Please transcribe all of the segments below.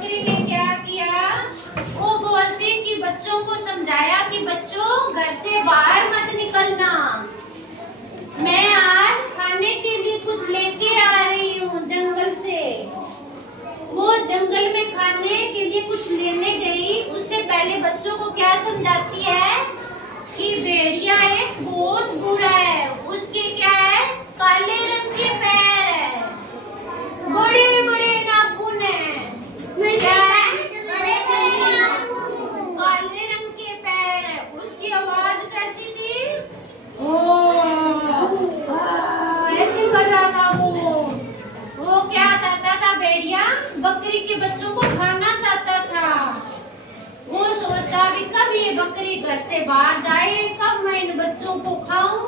बकरी ने क्या किया, वो बोलती कि बच्चों को समझाया कि बच्चों घर से बाहर मत निकलना, मैं आज खाने के लिए कुछ लेके आ रही हूँ जंगल से। वो जंगल में खाने के लिए कुछ लेने गई, उससे पहले बच्चों को क्या समझाती है कि भेड़िया एक बहुत बुरा है, उसके क्या है, काले रंग के पैर है, बड़े बड़े नाखून है, क्या है, काले रंग के पैर है। उसकी आवाज कैसी थी, ऐसे कर रहा था वो क्या चाहता था, भेड़िया बकरी के बच्चों को खाना चाहता था। वो सोचता भी कब ये बकरी घर से बाहर जाए, कब मैं इन बच्चों को खाऊं।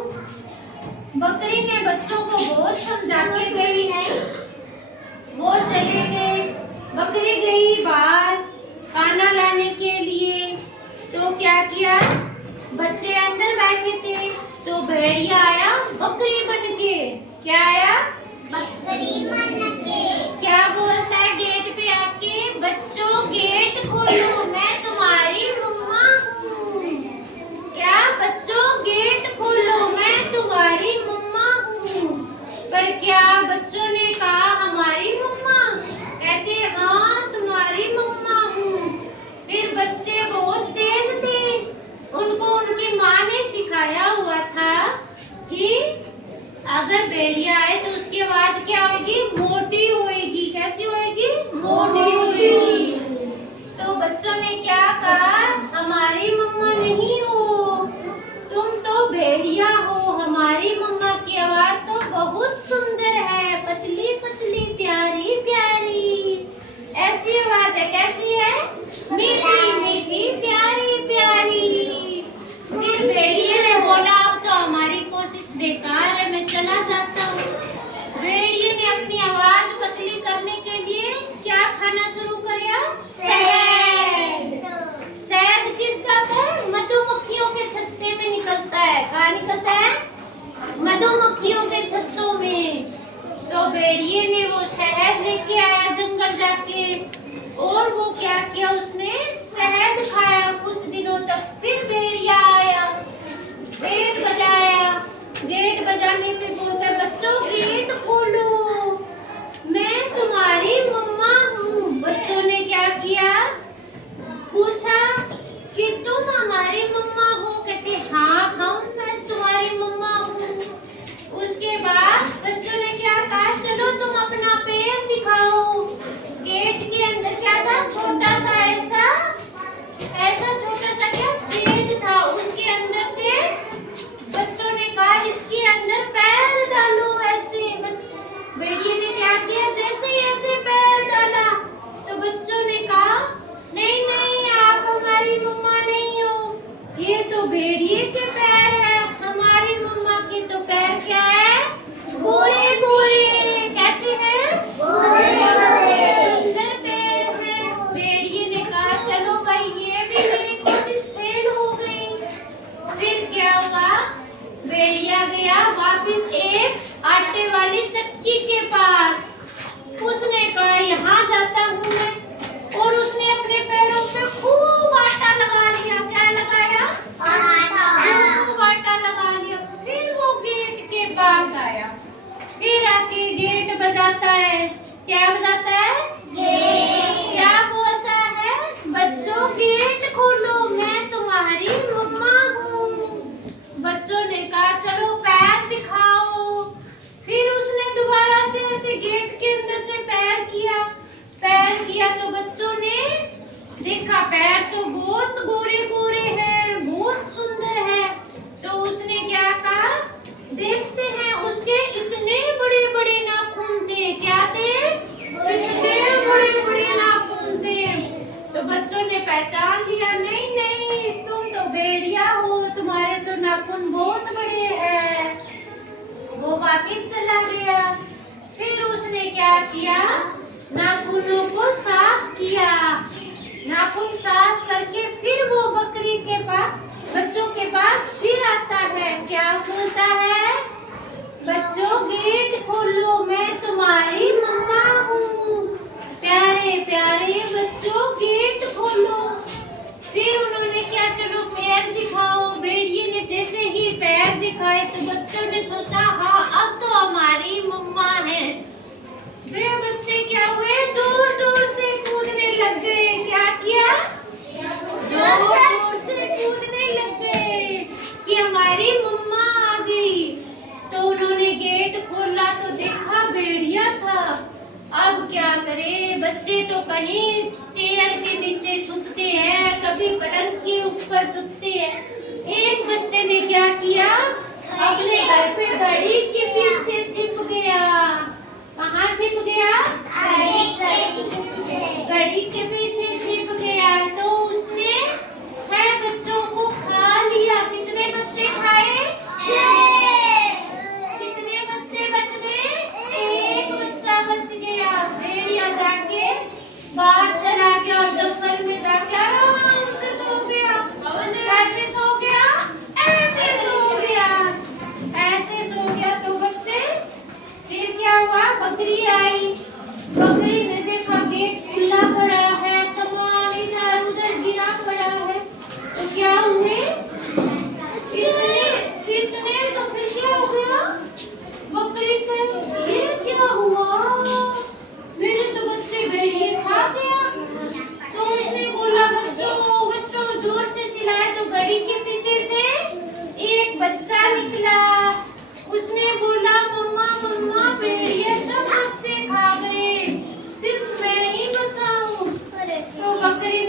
बकरी ने बच्चों को बहुत समझा के गई है, वो चले गए, बकरी गई बाहर खाना लाने के लिए। तो क्या किया, बच्चे अंदर बैठे थे, तो भेड़िया आया बकरी बन के। क्या आया, बकरी बन के। क्या बोलता है गेट पे आके, बच्चों गेट खोलो मैं तुम्हारी मम्मा हूँ। क्या, बच्चों गेट खोलो मैं तुम्हारी मम्मा हूँ। पर क्या बच्चों ने कहा हमारी मम्मा, कहते हाँ तुम्हारी मम्मा हूँ। फिर बच्चे बहुत तेज थे, उनको उनकी माँ ने सिखाया हुआ था कि अगर भेड़िया आए तो उसकी आवाज क्या होगी, मोटी होएगी। कैसी होएगी, मोटी होएगी। तो बच्चों ने क्या कहा, हमारी मम्मा नहीं हो, तुम तो भेड़िया हो, हमारी मम्मा की आवाज तो बहुत सुंदर है, पतली पतली प्यारी प्यारी, ऐसी आवाज है। कैसी है, मीठी मीठी प्यारी प्यारी। फिर भेड़िए ने बोला अब तो हमारी कोशिश बेकार है, मैं चला जाता हूँ। भेड़िए ने अपनी आवाज पतली करने के लिए क्या खाना शुरू किया, शहद। शहद किसका है, मधुमक्खियों के छत्ते में निकलता है। कहाँ निकलता है, मधुमक्खियों के छत्तों में। तो भेड़िए ने वो शहद लेके आया जंगल जाके, और वो क्या किया, उसने शहद खाया कुछ दिनों तक। फिर भेड़िया आया, गेट बजाया, गेट बजाने पे बोलता है बच्चों गेट खोलो मैं तुम्हारी मम्मा हूँ। बच्चों ने क्या किया, पूछा कि तुम हमारी मम्मा हो, कहते हाँ हम मैं तुम्हारी मम्मा हूँ। उसके बाद बच्चों ने क्या कहा, चलो तुम अपना पैर दिखाओ। गेट के अंदर क्या था, छोटा सा ऐसा छोटा सा क्या छेद था, उसके अंदर से बच्चों ने कहा इसके अंदर पैर डालो। ऐसे भेड़िए ने क्या किया, जैसे ही ऐसे पैर डाला तो बच्चों ने कहा नहीं नहीं आप हमारी मम्मा नहीं हो, ये तो भेड़िए के पैर है, हमारी मम्मा के तो पैर क्या है, गोरे गोरे। कैसे हैं, सुंदर पैर है। भेड़िए ने कहा चलो भाई ये भी मेरी कोशिश फेल हो गई। फिर क्या हुआ, भेड़िया गया वापस एक आटे वाली चक्की के पास, उसने कहा यहाँ जाता हूँ मैं, और उसने अपने पैरों पे खूब आटा लगा लिया। क्या लगाया, आटा, खूब आटा लगा लिया। फिर वो गेट के पास आया, फिर आके गेट बजाता है। क्या बजाता है, गेट। क्या बोलता है, बच्चों गेट खोलो मैं तुम्हारी मम्मा हूँ। बच्चों ने कहा चलो पैर दिखाओ। फिर उसने दोबारा से ऐसे गेट के अंदर से पैर किया तो बच्चों ने देखा पैर तो बहुत गोरे गोरे हैं, बहुत सुंदर है। तो उसने क्या कहा, देखते हैं, उसके इतने बड़े बड़े नाखून थे। क्या थे, इतने बड़े बड़े नाखून थे। तो बच्चों ने पहचान लिया, नहीं नहीं तुम तो भेड़िया हो, तुम्हारे तो नाखून बहुत बड़े हैं। वो वापस चला गया। फिर उसने क्या किया, नाखूनों को साफ किया, नाखून साफ करके फिर वो बकरी के पास, बच्चों के पास फिर आता है। क्या बोलता है, बच्चों गेट खोलो मैं तुम्हारी मम्मा हूँ। प्यारे प्यारे भी पलंग के ऊपर छुपते हैं। एक बच्चे ने क्या किया, अपने घर पे घड़ी के पीछे छिप गया। कहाँ छिप गया? घड़ी के पीछे छिप गया। तो उसने 6 बच्चों को खा लिया। कितने बच्चे खाए? 6। कितने बच्चे बच गए? एक बच्चा बच गया। भेड़िया जाके बाहर चला गया और जंगल में जाके आराम से सो गया। कैसे सो गया? ऐसे सो गया। ऐसे सो गया तो बच्चे, फिर क्या हुआ? बकरी आई। बकरी ने देखा गेट खुला पड़ा है, सामान इधर उधर गिरा पड़ा है। तो क्या हुए? कितने कितने तो फिर क्या हो गया? बकरी कही ये क्या हुआ? मेरे तो बच्चे भेड़िए खा गया। तो उसने बोला बच्चों बच्चों, जोर से चिल्लाया तो घड़ी के पीछे से एक बच्चा निकला। उसने बोला मम्मा मम्मा, भेड़िए सब बच्चे खा गए, सिर्फ मैं ही बचा हूँ। तो बकरी